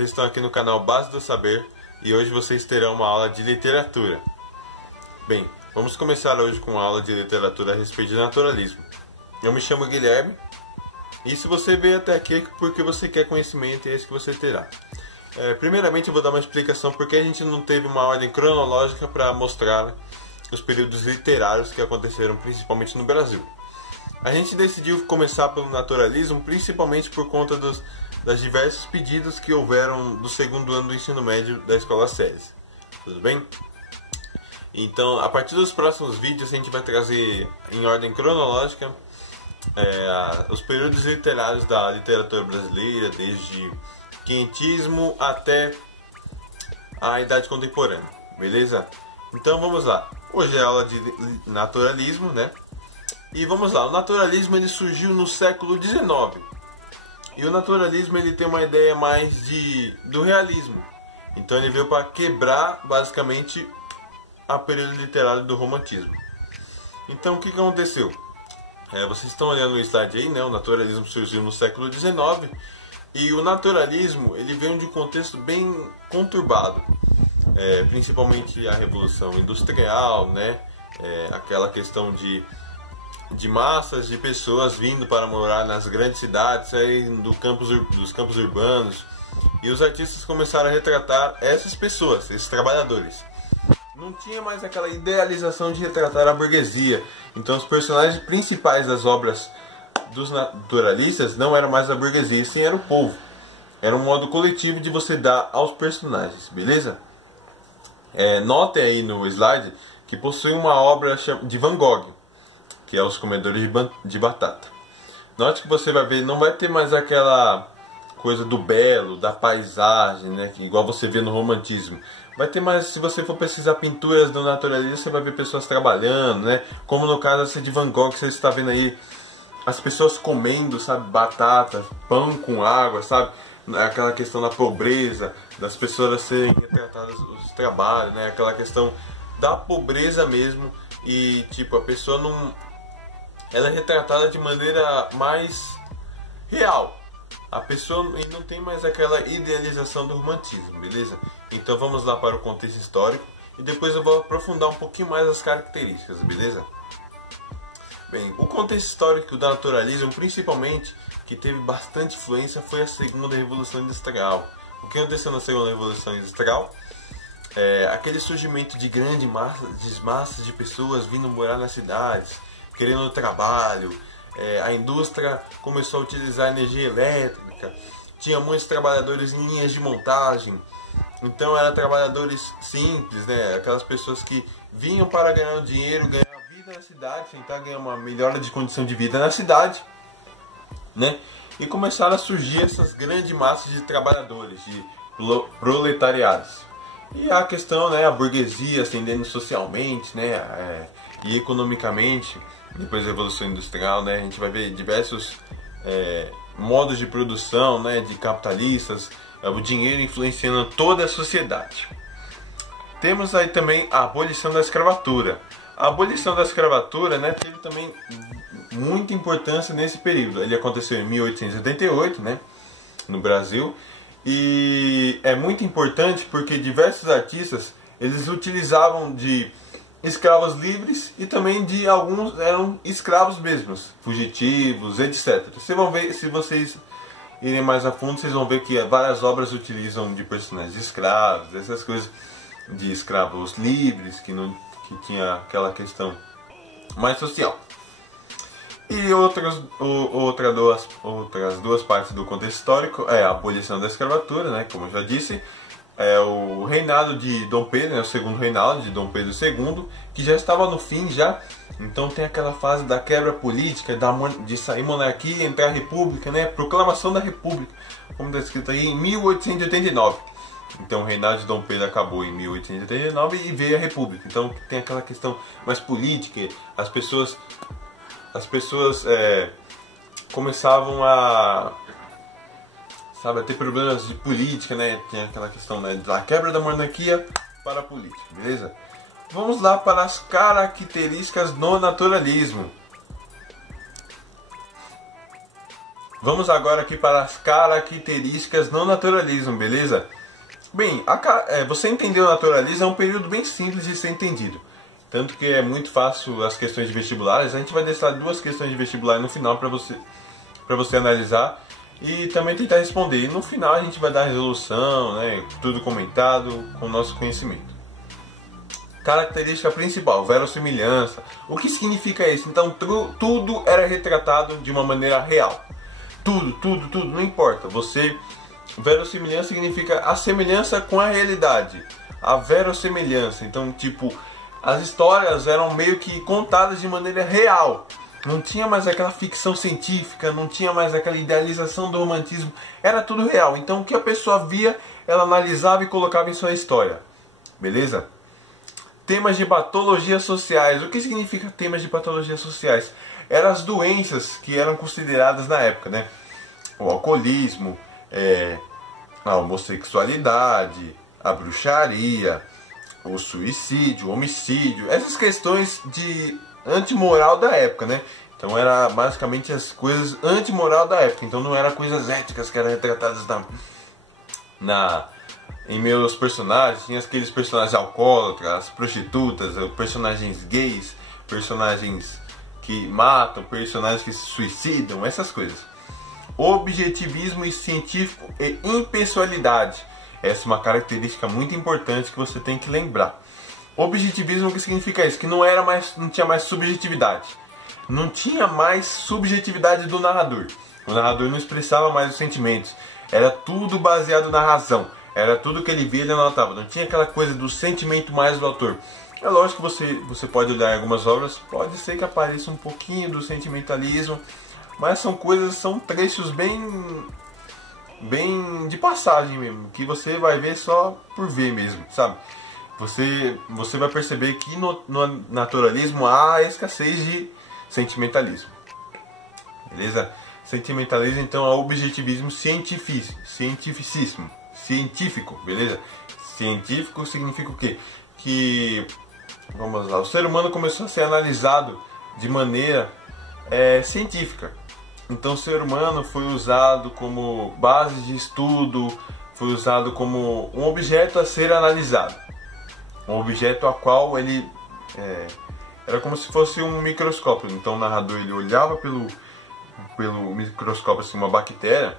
vocês estão aqui no canal Base do Saber e hoje vocês terão uma aula de literatura. Bem, vamos começar hoje com uma aula de literatura a respeito de naturalismo. Eu me chamo Guilherme e se você veio até aqui é porque você quer conhecimento e é isso que você terá. Primeiramente eu vou dar uma explicação porque a gente não teve uma ordem cronológica para mostrar os períodos literários que aconteceram principalmente no Brasil. A gente decidiu começar pelo naturalismo principalmente por conta dos diversos pedidos que houveram do segundo ano do ensino médio da Escola Séries. Tudo bem? Então, a partir dos próximos vídeos a gente vai trazer em ordem cronológica os períodos literários da literatura brasileira, desde quentismo até a idade contemporânea, beleza? Então vamos lá. Hoje é aula de naturalismo, né? E vamos lá, o naturalismo ele surgiu no século XIX. E o naturalismo ele tem uma ideia mais do realismo. Então ele veio para quebrar basicamente a período literário do romantismo. Então o que aconteceu? Vocês estão olhando no slide aí, né? O naturalismo surgiu no século XIX. E o naturalismo ele veio de um contexto bem conturbado. Principalmente a Revolução Industrial, né? Aquela questão de massas de pessoas vindo para morar nas grandes cidades, dos campos urbanos, e os artistas começaram a retratar essas pessoas, esses trabalhadores. Não tinha mais aquela idealização de retratar a burguesia, então os personagens principais das obras dos naturalistas não eram mais a burguesia, sim era o povo. Era um modo coletivo de você dar aos personagens, beleza? Notem aí no slide que possui uma obra de Van Gogh, que é Os Comedores de Batata. Note que você vai ver, não vai ter mais aquela coisa do belo, da paisagem, né, que igual você vê no romantismo. Vai ter mais, se você for pesquisar pinturas do naturalismo, você vai ver pessoas trabalhando, né, como no caso essa de Van Gogh, que você está vendo aí, as pessoas comendo, sabe, batata, pão com água, sabe, aquela questão da pobreza, das pessoas serem retratadas, os trabalhos, né, aquela questão da pobreza mesmo, e tipo, a pessoa não... ela é retratada de maneira mais real. A pessoa não tem mais aquela idealização do romantismo, beleza? Então vamos lá para o contexto histórico e depois eu vou aprofundar um pouquinho mais as características, beleza? Bem, o contexto histórico do naturalismo, principalmente, que teve bastante influência, foi a Segunda Revolução Industrial. O que aconteceu na Segunda Revolução Industrial? Aquele surgimento de grandes massas de pessoas vindo morar nas cidades, querendo trabalho, a indústria começou a utilizar energia elétrica, tinha muitos trabalhadores em linhas de montagem, então eram trabalhadores simples, né? Aquelas pessoas que vinham para ganhar o dinheiro, ganhar a vida na cidade, tentar ganhar uma melhora de condição de vida na cidade, né? E começaram a surgir essas grandes massas de trabalhadores, de proletariados. E a questão, né, a burguesia ascendendo socialmente, né, e economicamente. Depois da Revolução Industrial, né, a gente vai ver diversos modos de produção, né, de capitalistas, o dinheiro influenciando toda a sociedade. Temos aí também a abolição da escravatura. A abolição da escravatura, né, teve também muita importância nesse período. Ele aconteceu em 1888, né, no Brasil, e é muito importante porque diversos artistas eles utilizavam de escravos livres e também de alguns eram escravos mesmos, fugitivos, etc. Vocês vão ver, se vocês irem mais a fundo, vocês vão ver que várias obras utilizam de personagens escravos, essas coisas de escravos livres, que tinha aquela questão mais social. E outras duas partes do contexto histórico é a abolição da escravatura, né, como eu já disse, o reinado de Dom Pedro, né, o segundo reinado de Dom Pedro II, que já estava no fim já. Então tem aquela fase da quebra política, de sair monarquia e entrar república, né, proclamação da república, como está escrito aí, em 1889. Então o reinado de Dom Pedro acabou em 1889 e veio a república. Então tem aquela questão mais política, as pessoas começavam a ter problemas de política, né? Tem aquela questão, né, da quebra da monarquia para a política, beleza? Vamos lá para as características do naturalismo. Vamos agora aqui para as características do naturalismo, beleza? Bem, você entender o naturalismo é um período bem simples de ser entendido. Tanto que é muito fácil as questões de vestibulares. A gente vai deixar 2 questões de vestibular no final para você analisar e também tentar responder. E no final a gente vai dar a resolução, né, tudo comentado com o nosso conhecimento. Característica principal, verossimilhança. O que significa isso? Então tudo era retratado de uma maneira real. Tudo, não importa. Verossimilhança significa a semelhança com a realidade. A verossimilhança. Então, tipo, as histórias eram meio que contadas de maneira real. Não tinha mais aquela ficção científica, não tinha mais aquela idealização do romantismo. Era tudo real. Então, o que a pessoa via, ela analisava e colocava em sua história. Beleza? Temas de patologias sociais. O que significa temas de patologias sociais? Eram as doenças que eram consideradas na época, né? O alcoolismo, a homossexualidade, a bruxaria, o suicídio, o homicídio, essas questões de antimoral da época, né? Então era basicamente as coisas antimoral da época. Então não eram coisas éticas que eram retratadas em meio aos personagens. Tinha aqueles personagens alcoólatras, prostitutas, personagens gays, personagens que matam, personagens que se suicidam, essas coisas. Objetivismo e científico e impessoalidade. Essa é uma característica muito importante que você tem que lembrar. Objetivismo, o que significa isso? Que não tinha mais subjetividade. Não tinha mais subjetividade do narrador. O narrador não expressava mais os sentimentos. Era tudo baseado na razão. Era tudo que ele via, ele anotava. Não tinha aquela coisa do sentimento mais do autor. É lógico que você pode olhar em algumas obras, pode ser que apareça um pouquinho do sentimentalismo, mas são trechos bem de passagem mesmo, que você vai ver só por ver mesmo, sabe? Você vai perceber que no naturalismo há escassez de sentimentalismo. Beleza? Sentimentalismo, então, é objetivismo científico, beleza? Científico significa o quê? Que, vamos lá, o ser humano começou a ser analisado de maneira científica. Então o ser humano foi usado como base de estudo, foi usado como um objeto a ser analisado. Um objeto a qual ele era como se fosse um microscópio. Então o narrador ele olhava pelo microscópio assim, uma bactéria,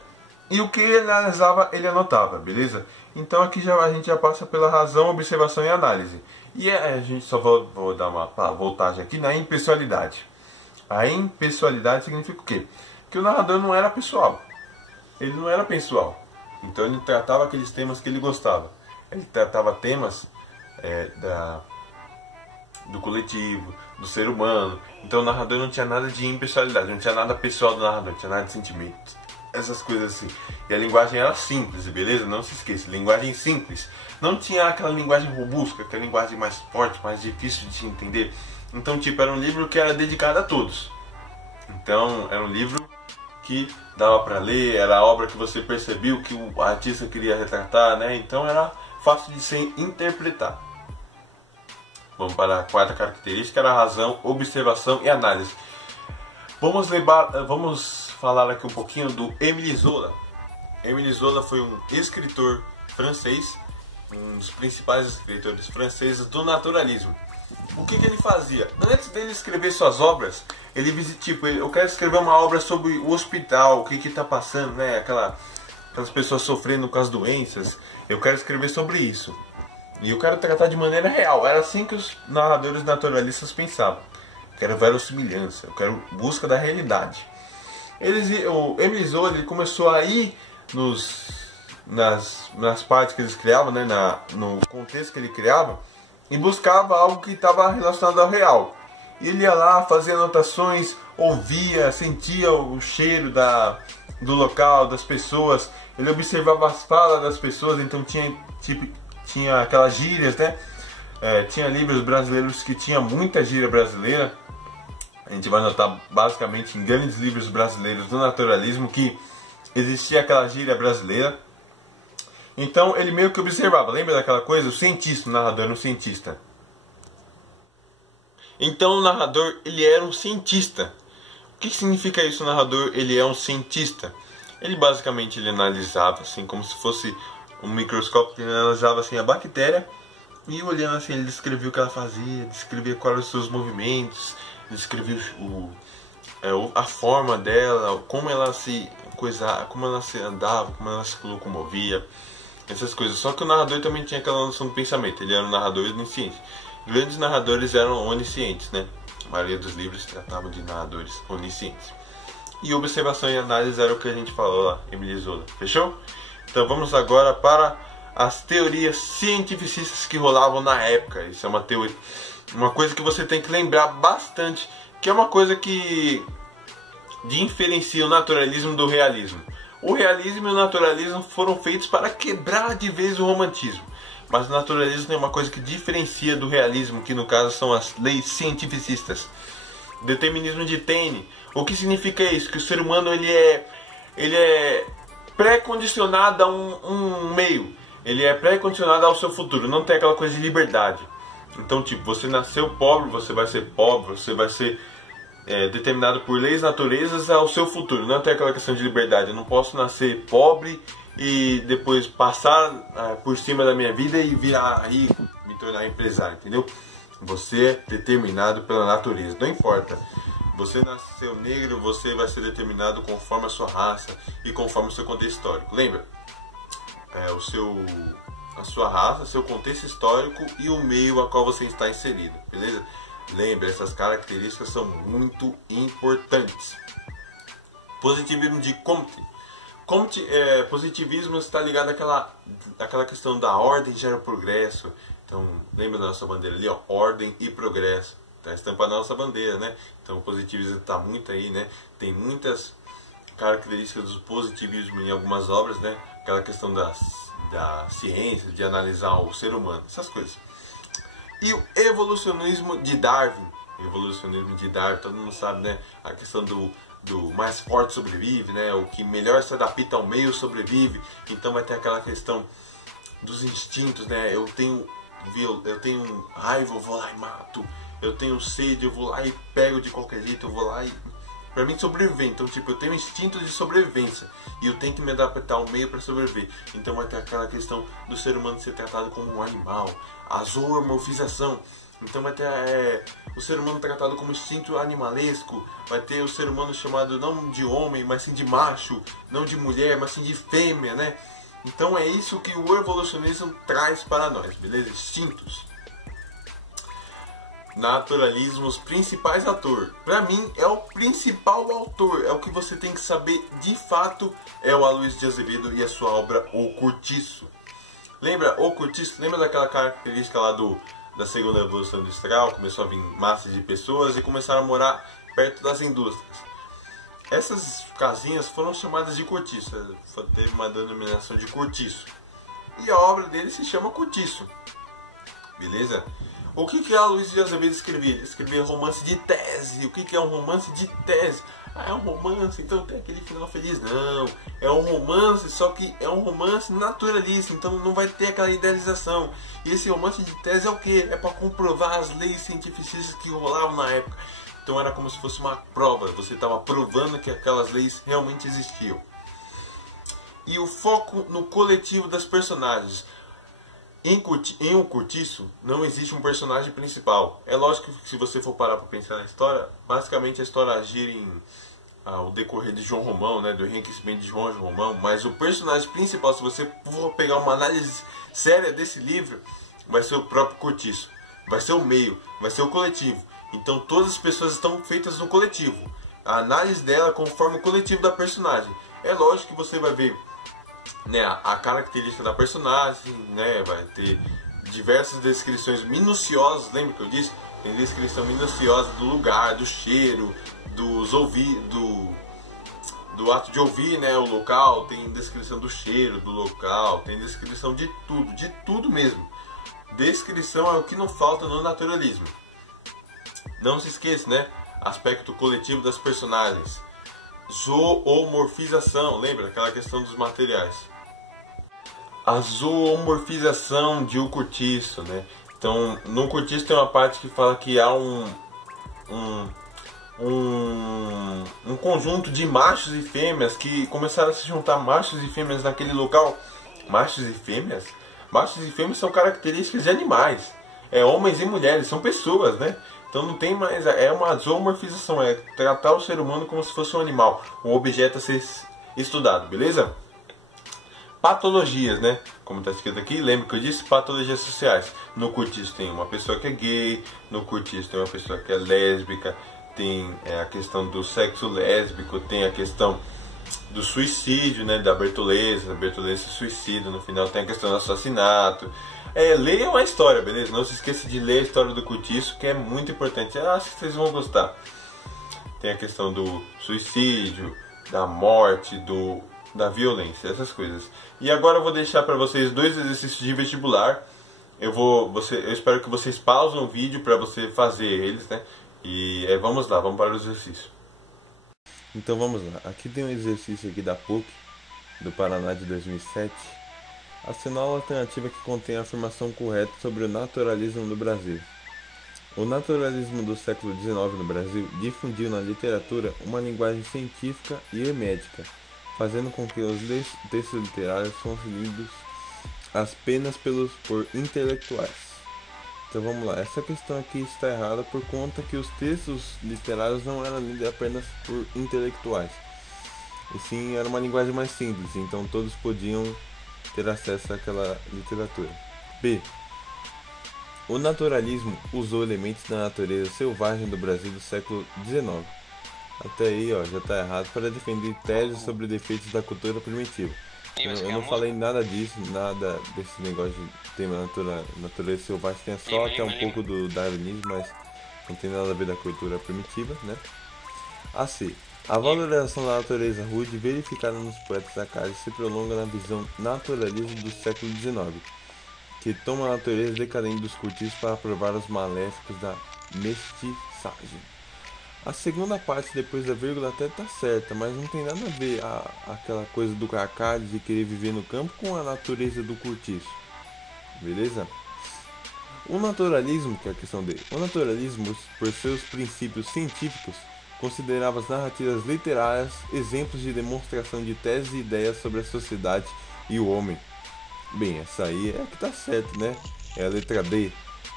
e o que ele analisava, ele anotava, beleza? Então aqui a gente já passa pela razão, observação e análise. E a gente só vou dar uma voltagem aqui na impessoalidade. A impessoalidade significa o quê? Que o narrador não era pessoal. Ele não era pessoal. Então ele tratava aqueles temas que ele gostava. Ele tratava temas do coletivo, do ser humano. Então o narrador não tinha nada de impessoalidade, não tinha nada pessoal do narrador, não tinha nada de sentimento. Essas coisas assim. E a linguagem era simples, beleza? Não se esqueça, linguagem simples. Não tinha aquela linguagem robusta, aquela linguagem mais forte, mais difícil de se entender. Então, tipo, era um livro que era dedicado a todos. Então, era um livro que dava para ler, era a obra que você percebia o que o artista queria retratar, né? Então, era fácil de se interpretar. Vamos para a 4ª característica, era a razão, observação e análise. Vamos falar aqui um pouquinho do Émile Zola. Émile Zola foi um escritor francês, um dos principais escritores franceses do naturalismo. O que ele fazia? Antes dele escrever suas obras, ele eu quero escrever uma obra sobre o hospital, o que está passando, né? Aquelas pessoas sofrendo com as doenças. Eu quero escrever sobre isso. E eu quero tratar de maneira real. Era assim que os narradores naturalistas pensavam. Eu quero verossimilhança, eu quero busca da realidade. O Émile Zola ele começou a ir nas partes que eles criavam, né? No contexto que ele criava, e buscava algo que estava relacionado ao real. Ele ia lá, fazia anotações, ouvia, sentia o cheiro do local, das pessoas. Ele observava as falas das pessoas, então tinha aquelas gírias, né? Tinha livros brasileiros que tinha muita gíria brasileira. A gente vai notar basicamente em grandes livros brasileiros do naturalismo que existia aquela gíria brasileira. Então ele meio que observava, lembra daquela coisa? O cientista, o narrador era um cientista. Então o narrador ele era um cientista. que significa isso? O narrador, ele é um cientista. Ele basicamente ele analisava assim como se fosse um microscópio, ele analisava assim a bactéria e olhando assim ele descrevia o que ela fazia, descrevia quais eram os seus movimentos, descrevia a forma dela, como ela se coisava, como ela se andava, como ela se locomovia, essas coisas. Só que o narrador também tinha aquela noção do pensamento, ele era um narrador onisciente. Grandes narradores eram oniscientes, né? A maioria dos livros tratavam de narradores oniscientes. E observação e análise era o que a gente falou lá, Émile Zola. Fechou? Então vamos agora para as teorias cientificistas que rolavam na época. Isso é uma teoria, uma coisa que você tem que lembrar bastante, que é uma coisa que diferencia o naturalismo do realismo. O realismo e o naturalismo foram feitos para quebrar de vez o romantismo. Mas o naturalismo tem uma coisa que diferencia do realismo, que no caso são as leis cientificistas. Determinismo de Taine. O que significa isso? Que o ser humano ele é pré-condicionado a um meio. Ele é pré-condicionado ao seu futuro. Não tem aquela coisa de liberdade. Então, tipo, você nasceu pobre, você vai ser pobre, você vai ser determinado por leis naturezas ao seu futuro. Não tem aquela questão de liberdade. Eu não posso nascer pobre e depois passar por cima da minha vida e virar rico, me tornar empresário, entendeu? Você é determinado pela natureza, não importa. Você nasceu negro, você vai ser determinado conforme a sua raça e conforme o seu contexto histórico. Lembra? A sua raça, seu contexto histórico e o meio a qual você está inserido, beleza? Lembra, essas características são muito importantes. Positivismo de Comte. Positivismo está ligado àquela questão da ordem gera progresso. Então, lembra da nossa bandeira ali, ó, ordem e progresso. Está estampada na nossa bandeira, né? Então, o positivismo está muito aí, né? Tem muitas características do positivismo em algumas obras, né? Aquela questão da ciência, de analisar o ser humano, essas coisas. E o evolucionismo de Darwin. Evolucionismo de Darwin, todo mundo sabe, né? A questão do mais forte sobrevive, né? O que melhor se adapta ao meio sobrevive. Então vai ter aquela questão dos instintos, né? Eu tenho raiva, eu vou lá e mato. Eu tenho sede, eu vou lá e pego de qualquer jeito. Eu vou lá e... Pra mim sobreviver. Então, tipo, eu tenho instinto de sobrevivência. E eu tenho que me adaptar ao meio para sobreviver. Então vai ter aquela questão do ser humano ser tratado como um animal. A zoomorfização. Então vai ter o ser humano tratado como instinto animalesco. Vai ter o ser humano chamado não de homem, mas sim de macho. Não de mulher, mas sim de fêmea, né? Então é isso que o evolucionismo traz para nós, beleza? Instintos. Naturalismo, os principais atores. Para mim é o principal autor, é o que você tem que saber de fato, é o Aloysio de Azevedo e a sua obra O Cortiço. Lembra o Cortiço? Lembra daquela característica lá da segunda revolução industrial? Começou a vir massas de pessoas e começaram a morar perto das indústrias. Essas casinhas foram chamadas de cortiço, teve uma denominação de cortiço. E a obra dele se chama Cortiço. Beleza? O que a Aloysio de Azevedo escrevia? Ele escrevia romance de tese. O que é um romance de tese? Ah, é um romance, então tem aquele final feliz. Não, é um romance, só que é um romance naturalista, então não vai ter aquela idealização. E esse romance de tese é o quê? É para comprovar as leis cientificistas que rolavam na época. Então era como se fosse uma prova, você estava provando que aquelas leis realmente existiam. E o foco no coletivo das personagens. Em O Cortiço não existe um personagem principal. É lógico que se você for parar para pensar na história, basicamente a história gira ao decorrer de João Romão, né, do enriquecimento de João Romão, mas o personagem principal, se você for pegar uma análise séria desse livro, vai ser o próprio Cortiço. Vai ser o meio, vai ser o coletivo. Então todas as pessoas estão feitas no coletivo. A análise dela conforme o coletivo da personagem. É lógico que você vai ver, né, a característica da personagem, né, vai ter diversas descrições minuciosas. Lembra que eu disse? Tem descrição minuciosa do lugar, do cheiro, do ato de ouvir, né, o local. Tem descrição do cheiro, do local. Tem descrição de tudo mesmo. Descrição é o que não falta no naturalismo. Não se esqueça, né? Aspecto coletivo das personagens. Zoomorfização, lembra? Aquela questão dos materiais. A zoomorfização de O Cortiço, né? Então, no Cortiço tem uma parte que fala que há conjunto de machos e fêmeas que começaram a se juntar, machos e fêmeas naquele local. Machos e fêmeas? Machos e fêmeas são características de animais. Homens e mulheres, são pessoas, né? Então não tem mais, é uma zoomorfização, é tratar o ser humano como se fosse um animal, um objeto a ser estudado, beleza? Patologias, né? Como está escrito aqui, lembra que eu disse? Patologias sociais. No cortiço tem uma pessoa que é gay, no cortiço tem uma pessoa que é lésbica, tem a questão do sexo lésbico, tem a questão do suicídio, né? Da Bertoleza se suicida, no final tem a questão do assassinato. Leiam a história, beleza? Não se esqueça de ler a história do cortiço, que é muito importante. Eu acho que vocês vão gostar. Tem a questão do suicídio, da morte, da violência, essas coisas. E agora eu vou deixar para vocês 2 exercícios de vestibular. Eu espero que vocês pausem o vídeo para você fazer eles, né? E vamos lá, vamos para o exercício. Então vamos lá. Aqui tem um exercício aqui da PUC, do Paraná de 2007. Assina a alternativa que contém a afirmação correta sobre o naturalismo no Brasil. O naturalismo do século XIX no Brasil difundiu na literatura uma linguagem científica e médica, fazendo com que os textos literários fossem lidos apenas por intelectuais. Então vamos lá, essa questão aqui está errada por conta que os textos literários não eram lidos apenas por intelectuais, e sim era uma linguagem mais simples, então todos podiam ter acesso àquela literatura. B. O naturalismo usou elementos da natureza selvagem do Brasil do século XIX. Até aí, já está errado, para defender teses sobre defeitos da cultura primitiva. Eu não falei nada disso, nada desse negócio de tema natureza selvagem. Tem só até um pouco do darwinismo, mas não tem nada a ver da cultura primitiva, né? A C. A valorização da natureza rude verificada nos poetas acádios se prolonga na visão naturalismo do século XIX, que toma a natureza decadente dos cortiços para provar os maléficos da mestiçagem. A segunda parte, depois da vírgula, até tá certa, mas não tem nada a ver aquela coisa do Cacade de querer viver no campo com a natureza do cortiço. Beleza? O naturalismo, que é a questão dele, o naturalismo, por seus princípios científicos, considerava as narrativas literárias exemplos de demonstração de teses e ideias sobre a sociedade e o homem. Bem, essa aí é a que tá certo, né? É a letra D.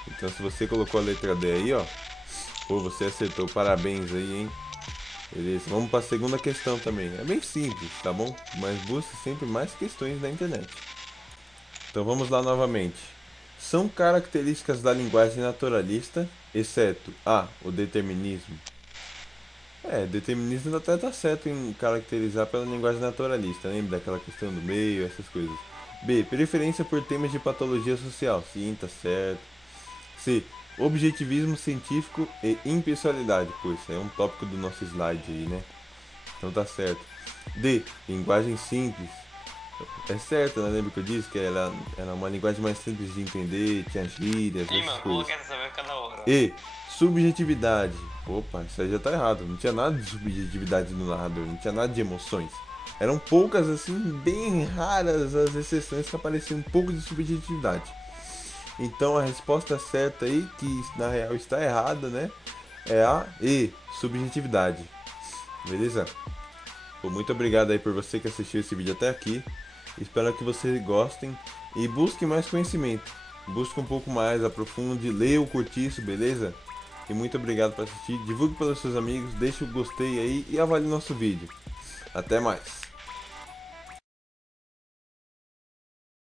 Então se você colocou a letra D aí, pô, você acertou, parabéns aí, hein? Beleza, vamos para a segunda questão também. É bem simples, tá bom? Mas busque sempre mais questões na internet. Então vamos lá novamente. São características da linguagem naturalista, exceto A. O determinismo. Determinismo até tá certo em caracterizar pela linguagem naturalista. Lembra daquela questão do meio, essas coisas. B. Preferência por temas de patologia social. Sim, tá certo. C. Objetivismo científico e impessoalidade. Pô, isso é um tópico do nosso slide aí, né? Então tá certo. D. Linguagem simples. É certo, né? Lembra que eu disse que era uma linguagem mais simples de entender, tinha gírias, essas coisas. E. Subjetividade. Opa, isso aí já tá errado. Não tinha nada de subjetividade no narrador, não tinha nada de emoções. Eram poucas, assim, bem raras as exceções que apareciam um pouco de subjetividade. Então a resposta certa aí, que na real está errada, né? É a E, subjetividade. Beleza? Pô, muito obrigado aí por você que assistiu esse vídeo até aqui. Espero que vocês gostem e busquem mais conhecimento. Busque um pouco mais, aprofunde, leia o cortiço, beleza? E muito obrigado por assistir. Divulgue para os seus amigos, deixe o gostei aí e avalie nosso vídeo. Até mais!